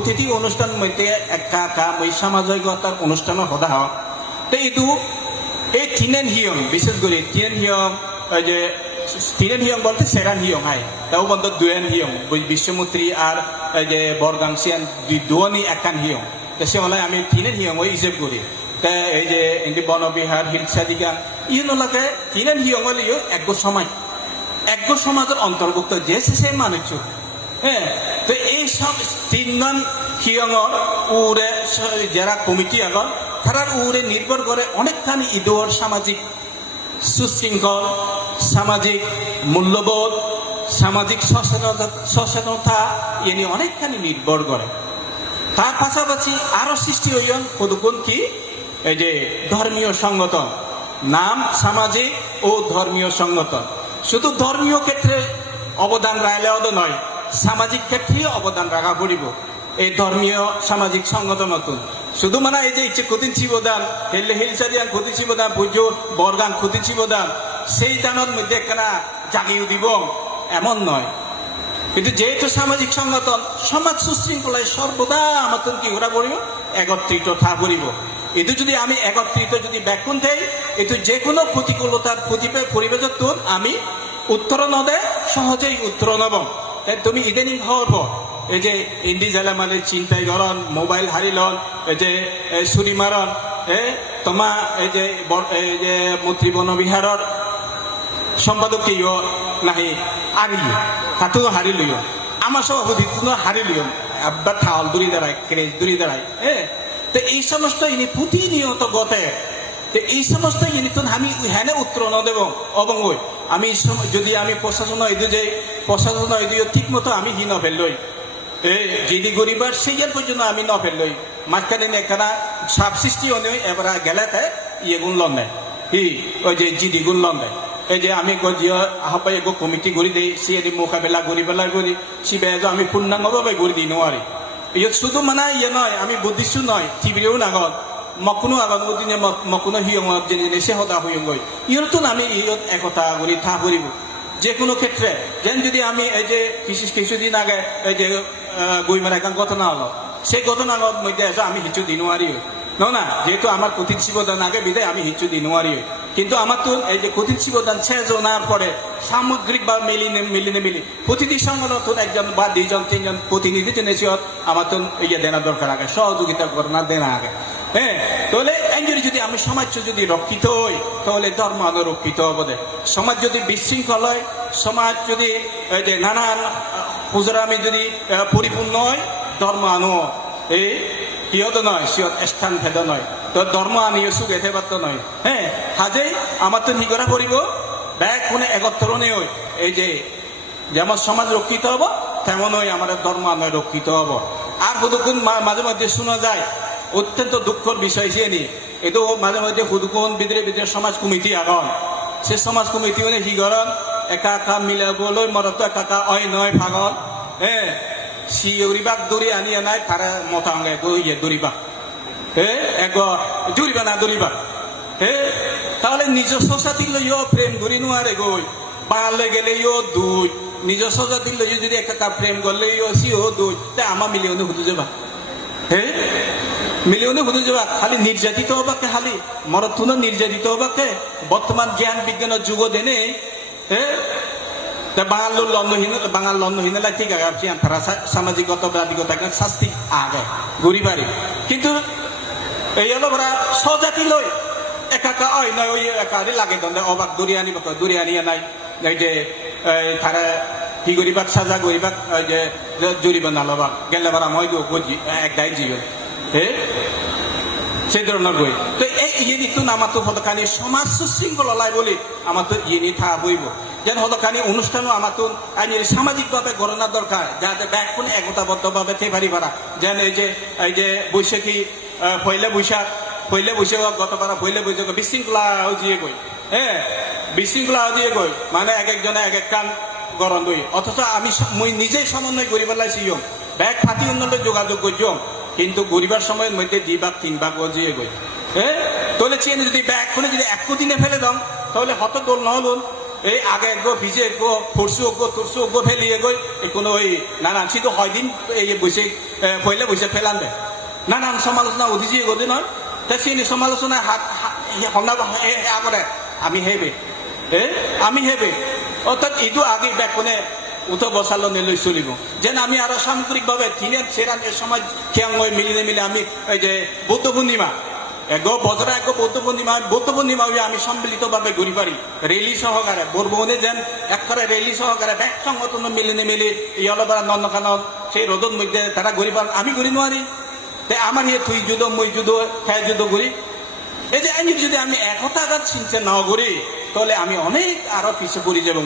প্রতিটি অনুষ্ঠান মধ্যে একটা ওই সামাজিকতার অনুষ্ঠানও হদা হয় তো এইটো এই তিনেন হিয়ং বিশেষ করে তিনেন হিয়ং ওই যে তিনেন হিয়ং বলতে সেরান হিয়ং হাই তাও বন্ধ দুয়েন হিয়ং বিশ্বমূর্তি আর এই যে বরগাংসিয়ান দুয়নি একান হিয়ং তো সে হলে আমি তিনেন হিয়ং ওই হিসেব করি তা এই যে এমনি বনবিহার হিলসা দিঘা ইহনলাকে তিনেন হিয়ং হলে এক সমাজের অন্তর্ভুক্ত যে সে মানুষ হ্যাঁ তো এই সব তিনজন হিয়ঙর উরে যারা কমিটি আগন তারার উরে নির্ভর করে অনেকখানি ইদোর সামাজিক সুশৃঙ্খল সামাজিক মূল্যবোধ সামাজিক সচেতনতা এ নিয়ে অনেকখানি নির্ভর করে তার পাশাপাশি আরো সৃষ্টি হইন কতক্ষণ কি এই যে ধর্মীয় সংগঠন নাম সামাজিক ও ধর্মীয় সংগঠন শুধু ধর্মীয় ক্ষেত্রে অবদান রাখলেও নয় সামাজিক ক্ষেত্রে অবদান রাখা পড়িব এই ধর্মীয় সামাজিক সংগঠন নতুন শুধু মানে এই যে ইচ্ছে ক্ষতি ছিবদান হেললে হিলসারিয়ান ক্ষতি ছিবদান পুজো বরগান ক্ষতি ছিবদান সেই দানের মধ্যে একখানা জাগিয়ে দিব এমন নয় কিন্তু যেহেতু সামাজিক সংগঠন সমাজ সুশৃঙ্খলায় সর্বদা আমার কি করা পড়িব একত্রিত থা করিব এটু যদি আমি একত্রিত যদি ব্যাকুণ থাই এটু যে কোনো প্রতিকূলতার পরিবেশত আমি উত্তর নদে সহজেই উত্তর নব তুমি ইদানিং হওয়ার পর এই যে ইন্ডি জেলা মানে চিন্তাই গরণ মোবাইল হারিলন এই যে ছুরি মারণ তোমা এই যে মন্ত্রী বনবিহারের সম্পাদক নাহি আরিলি হাতু হারিলিও আমার সভাপতি হারিলিও আব্বা ঠাওয়াল দূরি দাঁড়ায় ক্রেজ দূরি দাঁড়ায় তো এই সমস্ত ইনি প্রতিনিয়ত গতে তো এই সমস্ত ইনিতন আমি হ্যানে উত্তর ন দেব এবং ওই আমি যদি আমি প্রশাসন যে প্রশাসন ঠিক মতো আমি হি ন ফেললই যিনি গরিবার সেই পর্যন্ত আমি ন ফেললই মাঝখানে একখানা সাপ সৃষ্টি হলে এবার গেলাতে ইয়ে গুণ লন দেয় ওই যে জিডি গুণ লন দেয় এই যে আমি আহ্বাই এগো কমিটি গড়ি দিই সি মোকাবেলা করি সিবে আমি পূর্ণাঙ্গভাবে গড়ি দিই নোৱাৰি ইয়ত শুধু মানে ইয়ে নয় আমি বুদ্ধিষ্ট নয় টিভিরেও নাগত মকুনো আগত দিনে মকুনো হিয়ঙত যেনে সে হতা হইয়ঙ্গই ইয়তো আমি ইয়ত একতা করি থা করিব যে কোনো ক্ষেত্রে যেন যদি আমি এই যে কিছুদিন আগে এই যে গইমার এখন ঘটনা হলো সেই ঘটনার মধ্যে আমি হিচু দিন নোৱাৰি না যেহেতু আমার কঠিন শিবদান আগে বিদায় আমি হিচু দিন নোৱাৰি কিন্তু আমার তো এই যে কঠিন শিবদান শেষ হওয়ার পরে সামগ্রিক বা মিলি প্রতিটি সংগঠন একজন বা দুইজন তিনজন প্রতিনিধি জেনেছি আমার তো ইয়ে দেনা দরকার আগে সহযোগিতা করোনা দেনা আগে তাহলে যদি আমি সমাজ যদি রক্ষিত হই তাহলে ধর্ম আরো রক্ষিত হবে সমাজ যদি বিশৃঙ্খল হয় সমাজ যদি এই যে নানান হুজরামি যদি পরিপূর্ণ হয় ধর্ম আনো এই কিয়ত নয় সিয়ত স্থান ভেদ নয় তো ধর্ম আনিও সুখ এতে পারত নয় হাজেই আমার তো নিগরা পড়িব ব্যাগ কোনে একত্রণে হই এই যে যেমন সমাজ রক্ষিত হব তেমনই আমাদের ধর্ম আনয় রক্ষিত হব আর হুদুকুন মাঝে মধ্যে শোনা যায় অত্যন্ত দুঃখর বিষয় সে নি এতো মাঝে মধ্যে হুদুকুন বিদ্রে সমাজ কমিটি আগন সে সমাজ কমিটি মানে হিগরণ একা মিলাবলৈ মরত একা অয় নয় ভাগন সিউরিবাক দৌড়ি আনি আনাই তারা মতাঙ্গে ইয়ে দৌড়িবা জুড়িবা না দৌড়িবা তাহলে নিজস্ব সাথী লইও প্রেম করি নোয়ারে গই বাঙালে গেলেও দুই নিজস্ব জাতির লই যদি একা প্রেম করলেও সিও দুই তা আমার মিলিয়নে হুদু যাবা মিলিয়নে হুদু যাবা খালি নির্যাতিত হবাকে খালি মরতুন নির্যাতিত হবাকে বর্তমান জ্ঞান বিজ্ঞানের যুগ দেনে বাঙাল লন্ডহীন ঠিক আছে তারা সামাজিকতা বাদিকতা শাস্তি আগে গরিবারি কিন্তু এই হলো ওরা স্বজাতি লই একা অয় নয় ওই একা লাগে দণ্ডে অবাক দূরে আনি নাই এই যে তারা কি গরিবাক সাজা গরিবাক যে জরিবা না লবাক গেলে বারা মই গজি এক দায় জীবন সেই ধরনের বই তো এই ইয়ে নিতুন আমার তো হতকানি সমাজ সুশৃঙ্খলাই বলি আমার তো ইয়ে নি থা বইব যেন হতকানি অনুষ্ঠানও আমার তো আইনি সামাজিকভাবে গণনা দরকার যাতে ব্যাগ কোনে একতাবদ্ধভাবে তে পারি পারা যেন এই যে বৈশাখী পয়লা বৈশাখ গতবার পয়লা বৈশাখ বিশৃঙ্খলা দিয়ে গই বিশৃঙ্খলা দিয়ে গই মানে এক একজনে এক এক কান গরম দই অথচ আমি নিজেই সমন্বয় করি পেলাইছি ব্যাগ ফাটি অন্য যোগাযোগ করছিম কিন্তু গরিবার সময়ের মধ্যে 2 ভাগ 3 ভাগ দিয়ে গই তাহলে চেয়ে যদি ব্যাগ খুলে যদি 1 দিনে ফেলে দাম তাহলে হত দোল নহল এই আগে গো ভিজে গো ফুরসু গো তুরসু গো ফেলিয়ে গই কোনো ওই নানান শুধু হয় দিন এই বসে পয়লা বসে ফেলান দেয় নানান সমালোচনা উঠিছে গদি নয় তা সেই সমালোচনায় হাত আগরে আমি হেবে আমি হেবে অর্থাৎ ইদু আগে ব্যাপনে উঠো বসালনে লৈ চলিব যেন আমি আরো সামগ্রিকভাবে থিনের সেরান এ সময় খেয়াং মিলিয়ে মিলে আমি এই যে বৌদ্ধ পূর্ণিমা বজরা এক বৌদ্ধ পূর্ণিমা আমি সম্মিলিতভাবে ঘুরি পারি রেলি সহকারে বরবনে যেন একবারে রেলি সহকারে ব্যাগ সংগঠন মিলিয়ে মিলে ইয়লবার নন্দকানন সেই রোদর মধ্যে তারা ঘুরি পারেন আমি ঘুরি নোৱাৰি তে আমার ইয়ে তুই যুদ্ধ মই যুদ্ধ খেয়ে যুদ্ধ ঘুরি এই যে যদি আমি একতা আঘাত চিন্তা না করি তাহলে আমি অনেক আরো পিছিয়ে পড়ে যাব